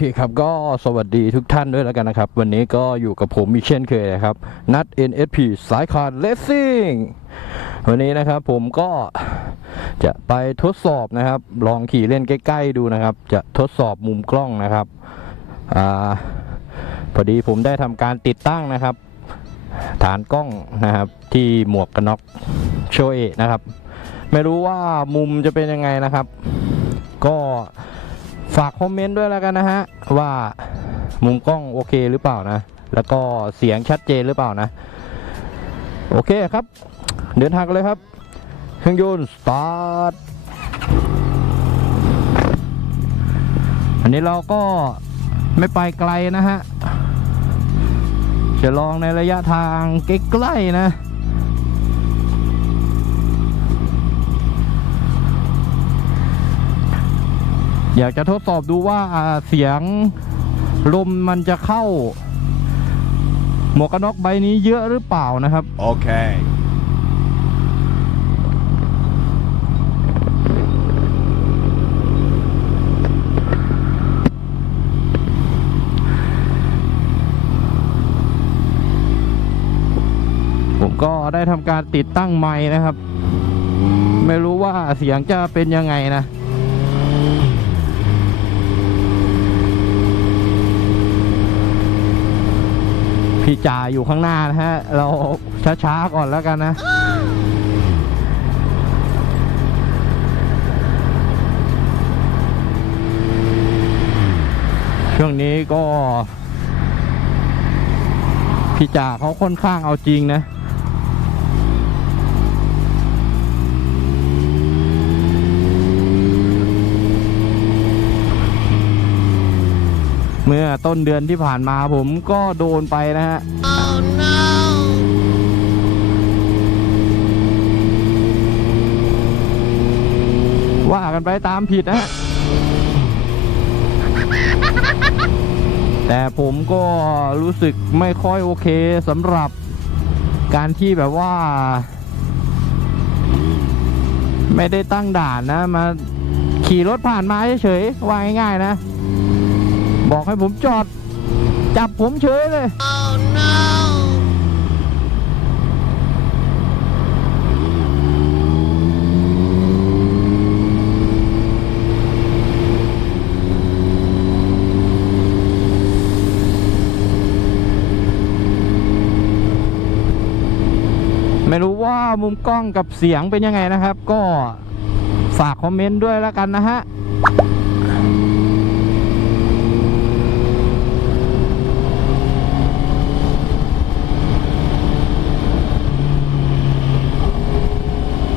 เคครับก็สวัสดีทุกท่านด้วยแล้วกันนะครับ วันนี้ก็อยู่กับผมอีกเช่นเคยนะครับ นัด NSP สายคาร์เลสซิ่งวันนี้นะครับผมก็จะไปทดสอบนะครับ ลองขี่เล่นใกล้ๆดูนะครับ จะทดสอบมุมกล้องนะครับอ่าพอดีผมได้ทำการติดตั้งนะครับ ฐานกล้องนะครับ ที่หมวกกันน็อกโชเอะนะครับ ไม่รู้ว่ามุมจะเป็นยังไงนะครับ ก็ ฝากคอมเมนต์ด้วยแล้วกันนะฮะ ว่ามุมกล้องโอเคหรือเปล่านะ แล้วก็เสียงชัดเจนหรือเปล่านะ โอเคครับ เดินทางกันเลยครับ เครื่องยนต์สตาร์ทอันนี้เราก็ไม่ไปไกลนะฮะ จะลองในระยะทางใกล้ๆนะ อยากจะทดสอบดูว่าอ่าเสียงลมมันจะเข้า หมวกกันน็อกใบนี้เยอะหรือเปล่านะครับ Okay. ผมก็ได้ทำการติดตั้งไม้นะครับ ไม่รู้ว่าเสียงจะเป็นยังไงนะ พี่จ่าอยู่ข้างหน้านะฮะ เราช้าๆก่อนแล้วกันนะช่วงนี้ก็ พี่จ่าเขาค่อนข้างเอาจริงนะ เมื่อต้นเดือนที่ผ่านมาผมก็โดนไปนะฮะว่ากันไปตามผิดนะฮะ แต่ผมก็รู้สึกไม่ค่อยโอเคสำหรับการที่แบบว่า ไม่ได้ตั้งด่านนะ มาขี่รถผ่านมาเฉยๆว่าง่ายๆนะ บอกให้ผมจอด จับผมเฉยเลยไม่รู้ว่ามุมกล้องกับเสียงเป็นยังไงนะครับ ก็ฝากคอมเมนต์ด้วยแล้วกันนะฮะ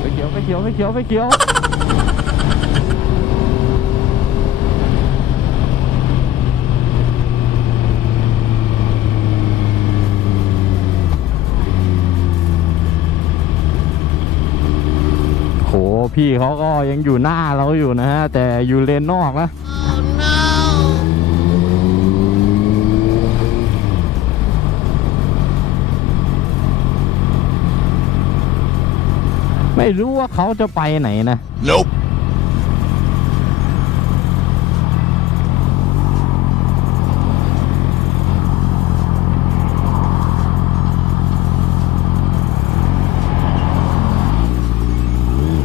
ไฟเขียวไฟ เขียวไฟเขียวโหพี่เขาก็ยังอยู่หน้าเราอยู่นะฮะแต่อยู่เลนนอกนะ ไม่รู้ว่าเขาจะไปไหนนะ Nope.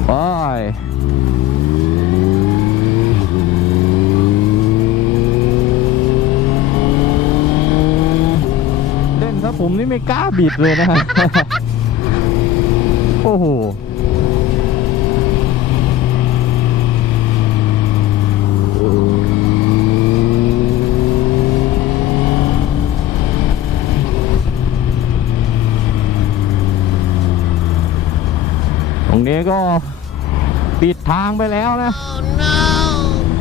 ไปเล่นครับผมนี่ไม่กล้าบิดเลยนะฮะ โอ้โห รงนี้ก็ปิดทางไปแล้วนะ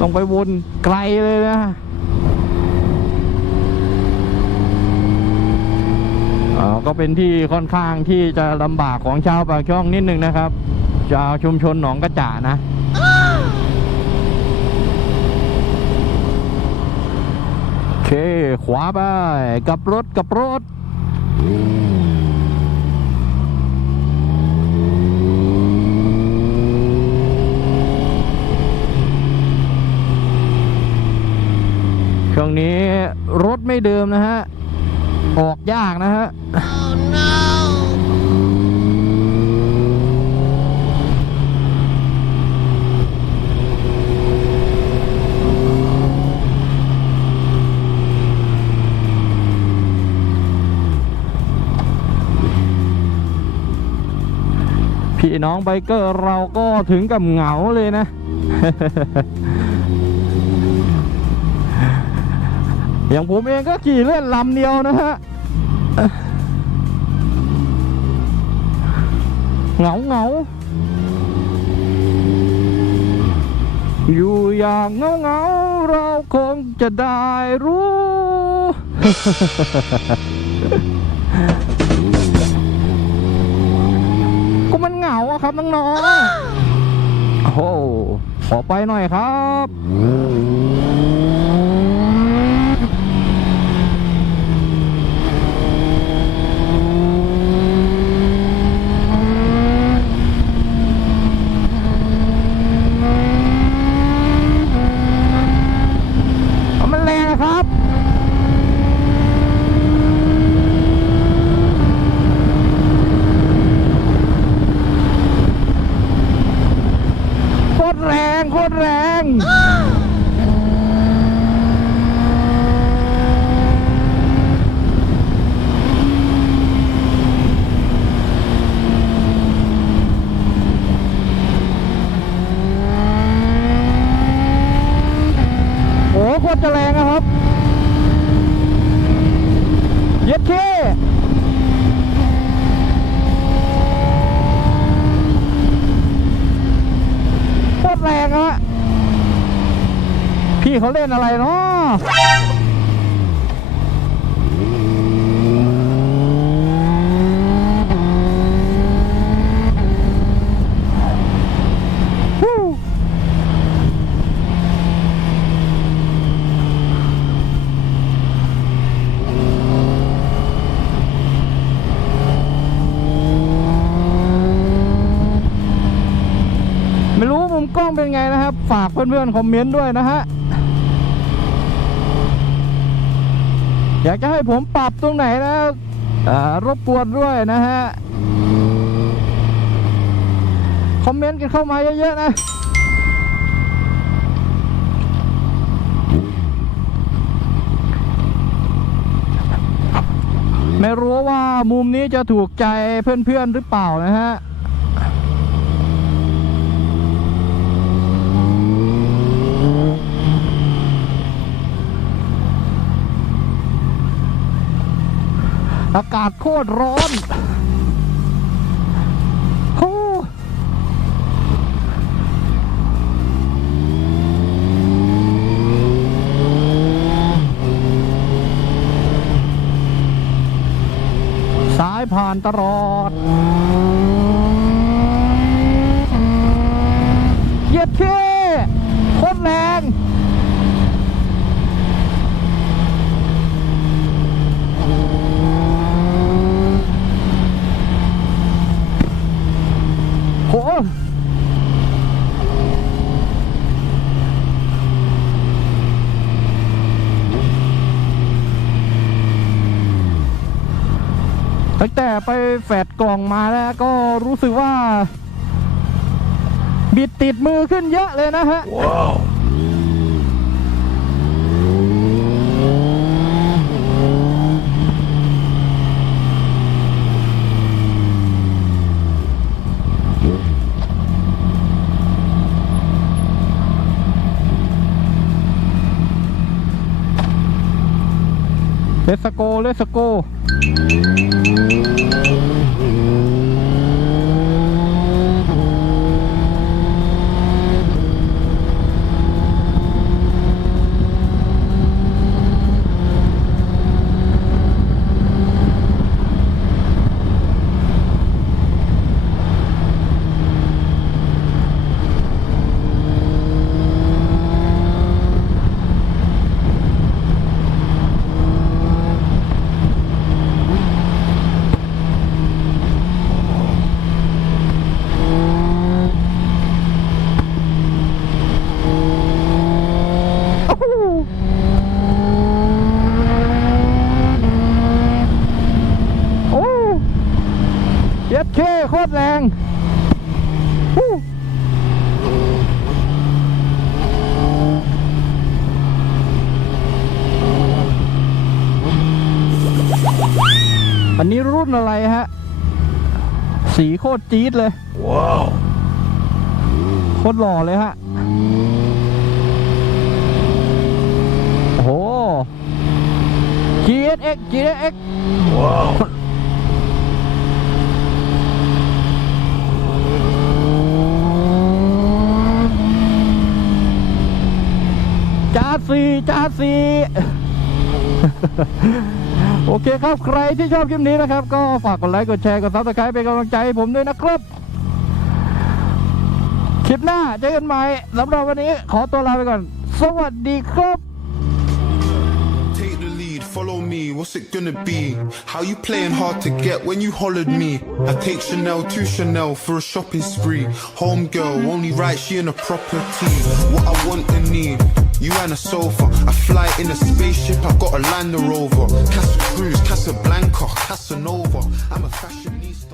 ต้องไปวนไกลเลยนะอ่าก็เป็นที่ค่อนข้างที่จะลำบากของชาวปากช่องนิดนึงนะครับชาวชุมชนหนองกระจ่านะโอเค ขวาไปกลับรถกลับรถ งนี้รถไม่เดิมนะฮะ ออกยากนะฮะพี่น้องไบเกอร์เราก็ถึงกับเหงาเลยนะ อย่างผมเองก็ขี่เล่นลำเดียวนะฮะเหงาเหงาอยู่อย่างเงาเงาเราคงจะได้รู้ ก็มันเหงาอะครับน้องๆโอ้ขอไปหน่อยครับ มันแรงนะครับ โคตรแรงโคตรแรง จะแรงนะครับ เย็ดเคโคตรแรงอะพี่เขาเล่นอะไรเนาะฮู้ ไม่รู้มุม กล้องเป็นไงนะครับ ฝากเพื่อนๆคอมเมนต์ด้วยนะฮะอยากจะให้ผมปรับตรงไหนนะรบกวนด้วยนะฮะ คอมเมนต์กันเข้ามาเยอะๆนะไม่รู้ว่ามุมนี้จะถูกใจเพื่อนๆหรือเปล่านะฮะ อากาศโคตรร้อนโอ้สายผ่านตลอด เหยียดเท่โคตรแรง โห ตั้งแต่ไปแฟดกล่องมาแล้วก็รู้สึกว่า บิดติดมือขึ้นเยอะเลยนะฮะเลสโกเลสโก โอันนี้รุ่นอะไรฮะ สีโคตรจี๊ดเลย ว้าว โคตรหล่อเลยฮะ โอ้โห GSX GSX ว้าวจ้าสีจ้าสี โอเคครับใครที่ชอบคลิปนี้นะครับ ก็ฝากกดไลค์กดแชร์กดซับสไครป์เป็นกำลังใจให้ผมด้วยนะครับคลิปหน้าเจอกันใหม่สำหรับวันนี้ขอตัวลาไปก่อน สวัสดีครับ Take the lead, follow me, what's it gonna be? How you playing hard to get when you hollered me? I take Chanel to Chanel for a shopping spree. Home girl, only right, she in a property. What I want and need, you and a sofa. I fly in a spaceship, I got a Land Rover. Casa Cruz, Casablanca, Casanova. I'm a fashionista.